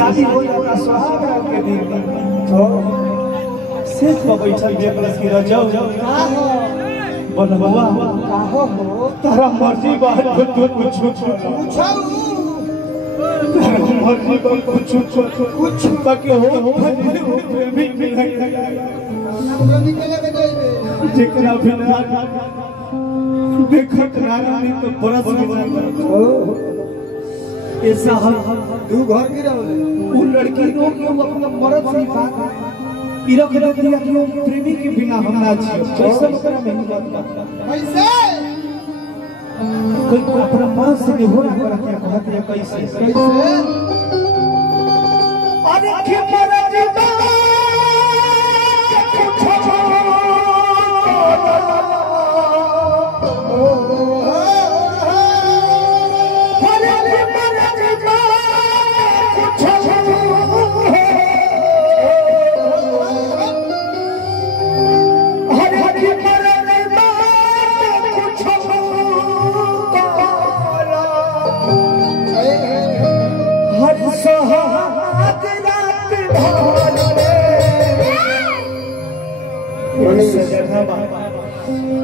शादी हो जाता सुहाग रात के दिन सेठ पर बैठल देखलस कि रजौ का हो बनवा का हो तारा मर्जी बात को कुछ पूछाऊ मर्जी को कुछ बाकी हो प्रेमी जेकरा बिना देखत रानी तो बरस ऐसा हम दू घर की रहो वो लड़की लोग वो अपना मर्द से बात इरो के लोग दिया कि प्रेमी के बिना हम ना जी कैसे मतलब नहीं बात कैसे कोई को अपना मन से नहीं हो रहा क्या कहते हैं कैसे कैसे अरे के मर्द का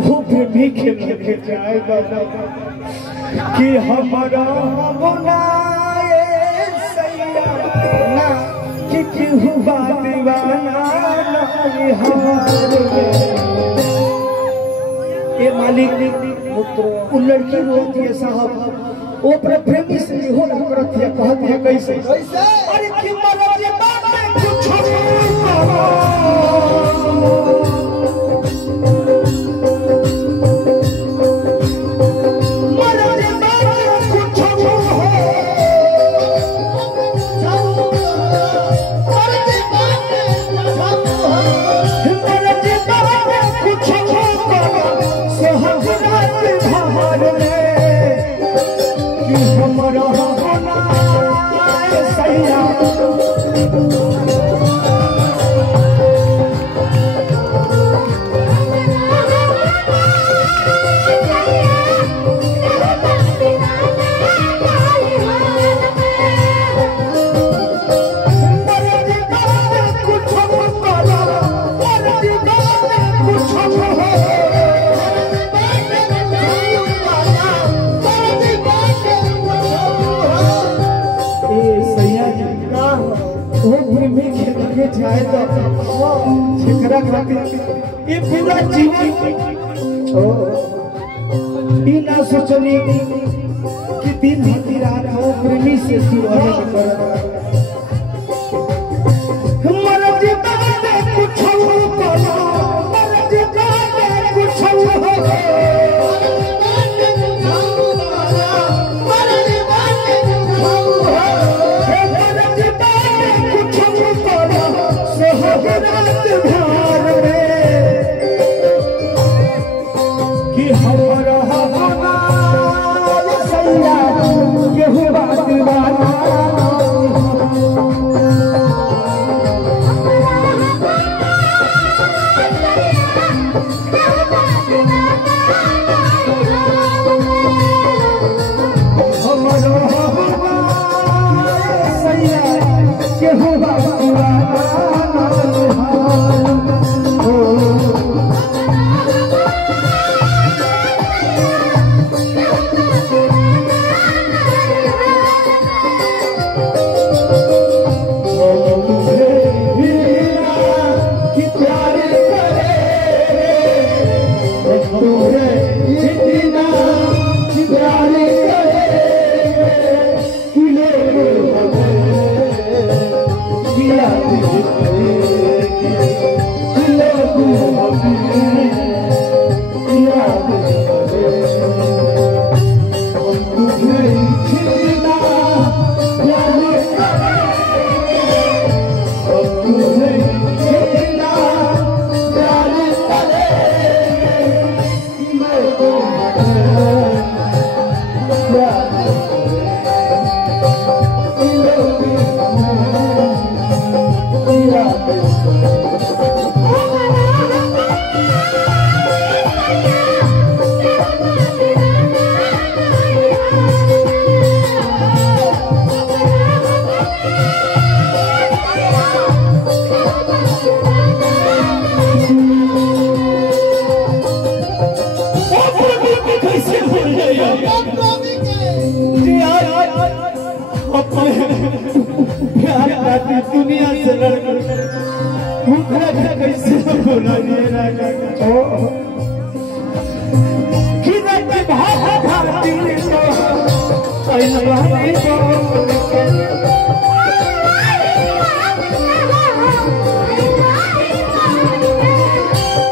वो प्रेमी के लगे जाएगा कि हमारा बनाए सैया कि क्यों दीवाना ये मालिक वो लड़की रोती है साहब वो प्रेमी से नहीं हो रहा करती है कहती है कैसे कैसे अरे कि मर्जी बात कुछ ये पूरा जीवन बिना सोचने कि दिन होती रात हो प्रेमी से शुरू प्यार आती दुनिया से लड़कर कैसे बोला ये राजा कि नहीं भाव भाती तो ऐलवानी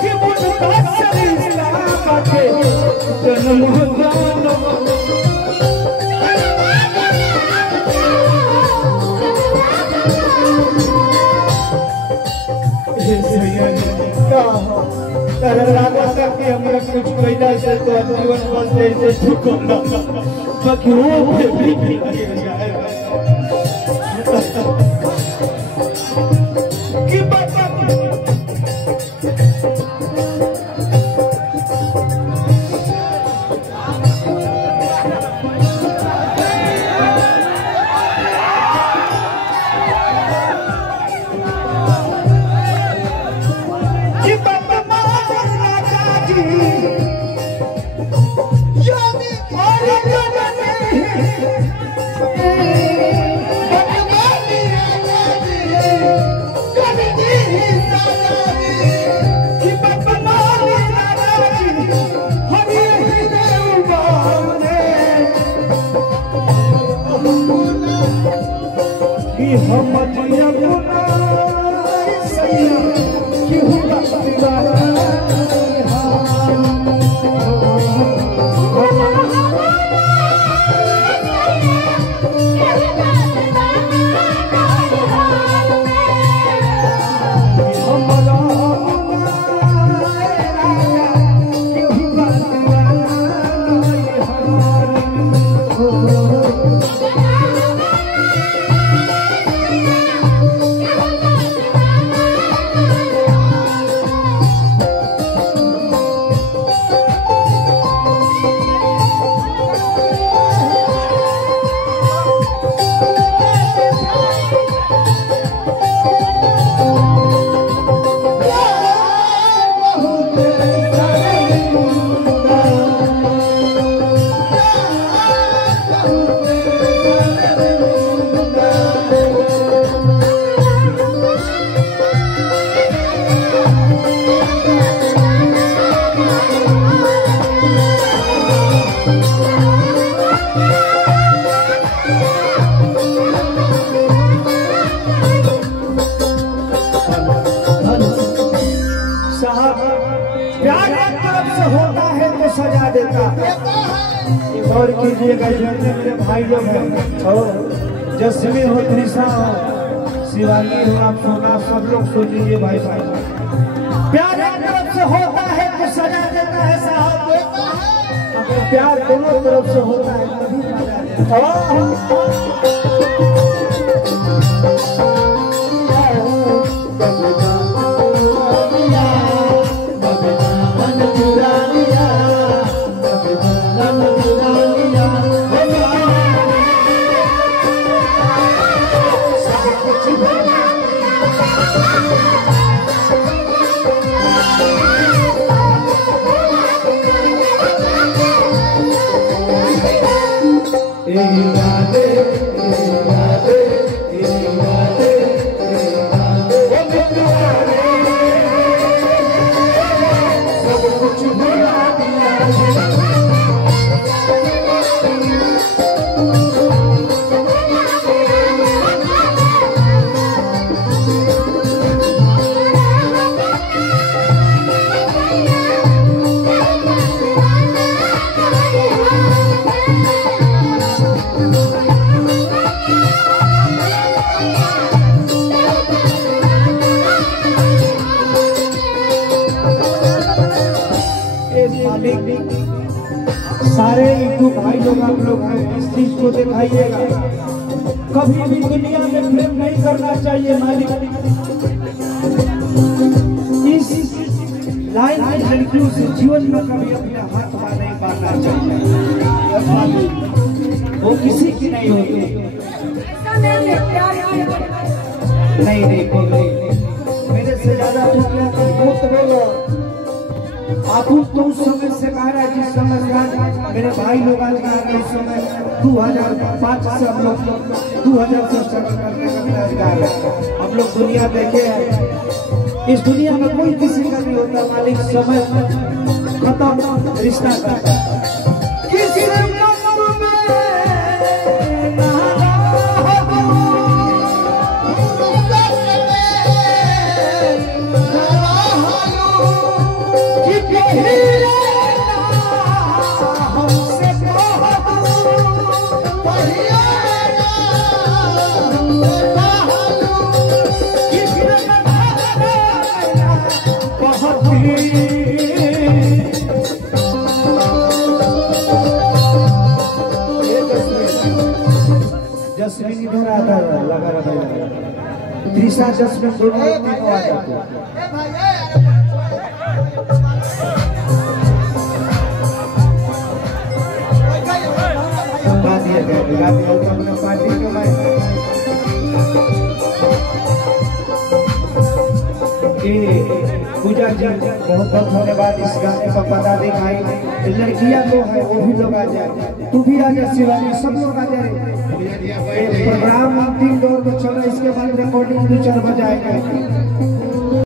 कि मुझका शरीर बाटे जन्म जानो करके हमरा कुछ पैदा से तो जीवन बस ऐसे ठीक होगा बाकी वो भी कि बात हम प्यार एक तरफ से होता है तो सजा देता है। और कीजिएगा जितने मेरे भाई लोग हैं, जस्मी हो, त्रिशा हो, शिवानी हो, आप सोना, सब लोग सुन लीजिए भाई भाई। प्यार एक तरफ से होता है तो सजा देता है साहब, अगर प्यार दोनों तरफ से होता है तभी सजा देता है। सारे हिंदू भाई लोग आप लोग हैं, इस चीज को दिखाइएगा। कभी भी दुनिया में प्रेम नहीं करना चाहिए मालिक। इस लाइन की लड़कियों से जीवन में कभी अपने हाथ नहीं मारना चाहिए। वो किसी की नहीं होती। नहीं मेरे से ज्यादा आप तो उस समय से गा रहा है जिस समय से आज मेरे भाई लोग आज गा रहे हैं। उस समय 2005 से हम लोग 2000 से स्ट्रगल करते करते आज गा रहे हैं। हम लोग दुनिया देखे हैं, इस दुनिया में कोई किसी का नहीं होता मालिक, समय खत्म रिश्ता का। जस्मिन इधर आता लगा रहा है, त्रिशा जस्मिन दोनों तीनों आ जाते हैं। पार्टी के भाई पूजा जी बहुत बहुत धन्यवाद इस गाने का पता दिखाई। लड़कियां तो है वो भी लोग आ जाए, तू भी आ जा, शिवानी सब लोग आ जाए। प्रोग्राम 3 दौर में चल रहा है, इसके बाद रिकॉर्डिंग 2-4 बजे आएगा।